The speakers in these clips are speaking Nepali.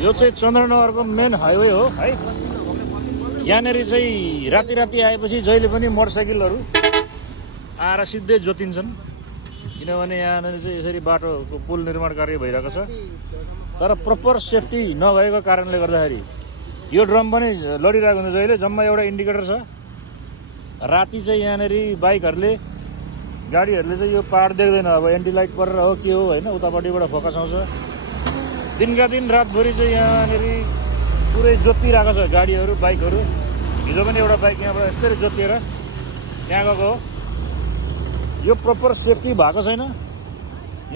यो चाहिँ चन्द्रनगरको मेन हाइवे हो है। यहाँनिर चाहिँ राति आएपछि जहिले पनि मोटरसाइकलहरू आएर सिधै जोतिन्छन्, किनभने यहाँनिर चाहिँ यसरी बाटोको पुल निर्माण कार्य भइरहेको छ। तर प्रपर सेफ्टी नभएको कारणले गर्दाखेरि यो ड्रम पनि लडिरहेको हुन्छ जहिले। जम्मा एउटा इन्डिकेटर छ। राति चाहिँ यहाँनिर बाइकहरूले गाडीहरूले चाहिँ यो पाहाड देख्दैन, अब एन्टी लाइट परेर हो के हो होइन, उतापट्टिबाट फोकस आउँछ। दिनका दिन रातभरि चाहिँ यहाँनिर पुरै जोतिरहेको छ गाडीहरू बाइकहरू। हिजो पनि एउटा बाइक यहाँबाट यस्तै जोतिएर त्यहाँ गएको हो। यो प्रपर सेफ्टी भएको छैन।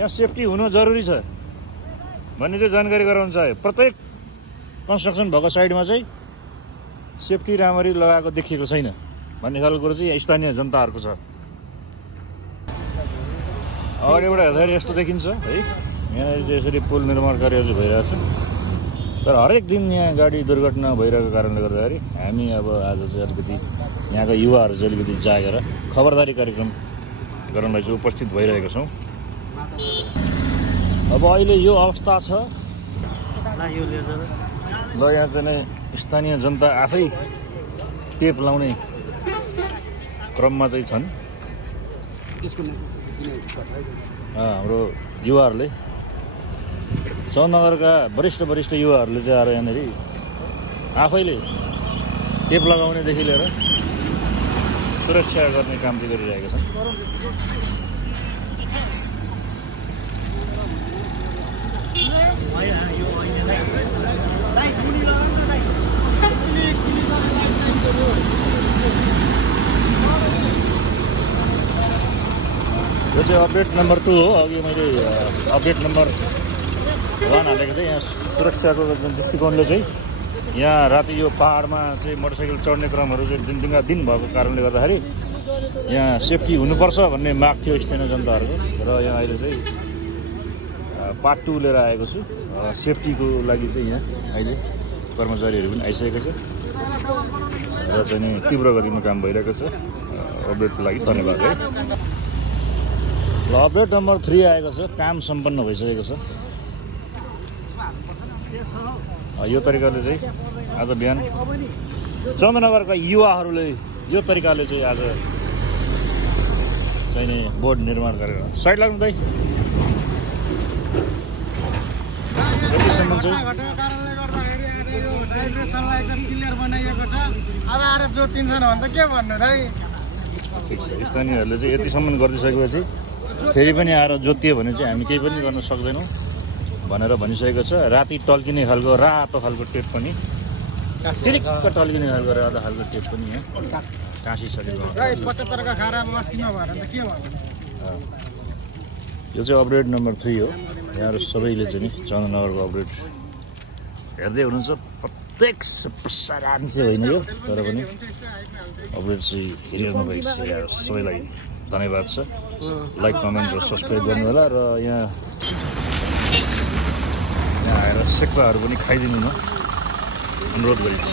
यहाँ सेफ्टी हुनु जरुरी छ भन्ने चाहिँ जानकारी गराउनु चाह्यो। प्रत्येक कन्स्ट्रक्सन भएको साइडमा चाहिँ सेफ्टी राम्ररी लगाएको देखिएको छैन भन्ने खालको कुरो चाहिँ स्थानीय जनताहरूको छ। अगाडिबाट हेर्दाखेरि यस्तो देखिन्छ है। यहाँनिर चाहिँ यसरी पुल निर्माण कार्य चाहिँ भइरहेछ। तर हरेक दिन यहाँ गाडी दुर्घटना भइरहेको कारणले गर्दाखेरि हामी अब आज चाहिँ अलिकति यहाँका युवाहरू चाहिँ अलिकति जागेर खबरदारी कार्यक्रम गराउनलाई चाहिँ उपस्थित भइरहेका छौँ। अब अहिले यो अवस्था छ। ल यहाँ चाहिँ स्थानीय जनता आफै टेप लाउने क्रममा चाहिँ छन्। हाम्रो युवाहरूले, चन्द्रनगरका वरिष्ठ युवाहरूले चाहिँ आएर यहाँनिर आफैले टेप लगाउनेदेखि लिएर सुरक्षा गर्ने काम चाहिँ गरिरहेका छन्। यो चाहिँ अपडेट नम्बर 2 हो। अघि मैले अपडेट नम्बर 1 हालेको थिएँ। यहाँ सुरक्षाको दृष्टिकोणले चाहिँ यहाँ राति यो पाहाडमा चाहिँ मोटरसाइकल चढ्ने क्रमहरू चाहिँ दिनका दिन भएको कारणले गर्दाखेरि यहाँ सेफ्टी हुनुपर्छ भन्ने माग थियो स्थानीय जनताहरूको। र यहाँ अहिले चाहिँ पार्ट 2 लिएर आएको छु। सेफ्टीको लागि चाहिँ यहाँ अहिले कर्मचारीहरू पनि आइसकेको छ र चाहिँ नि तीव्र गतिमा काम भइरहेको छ। अपडेटको लागि धन्यवाद है। ल अपडेट नम्बर 3 आएको छ। काम सम्पन्न भइसकेको छ। यो तरिकाले चाहिँ आज बिहान चन्द्रनगरका युवाहरूले यो तरिकाले चाहिँ आज चाहिँ नि बोर्ड निर्माण गरेर साइड लाग्नु दाइ स्थानीयहरूले चाहिँ यतिसम्म गरिसकेपछि फेरि पनि आएर जोतियो भने चाहिँ हामी केही पनि गर्न सक्दैनौँ भनेर भनिसकेको छ। राति टल्किने खालको रातो खालको टेप पनि, तिरिक्क टल्किने खालको रातो खालको टेप पनि यहाँ टाँसिसकेको। यो चाहिँ अपडेट नम्बर 3 हो। यहाँहरू सबैले चाहिँ नि चन्द्रनगरको अपडेट हेर्दै हुनुहुन्छ। प्रत्येक सारान चाहिँ होइन यो, तर पनि अपडेट चाहिँ हेरिरहनु भएको छ। यहाँ सबैलाई धन्यवाद छ। लाइक कमेन्ट र सब्सक्राइब गर्नु होला। र यहाँ आएर सेक्वाहरू पनि खाइदिनु न अनुरोध गरिन्छ।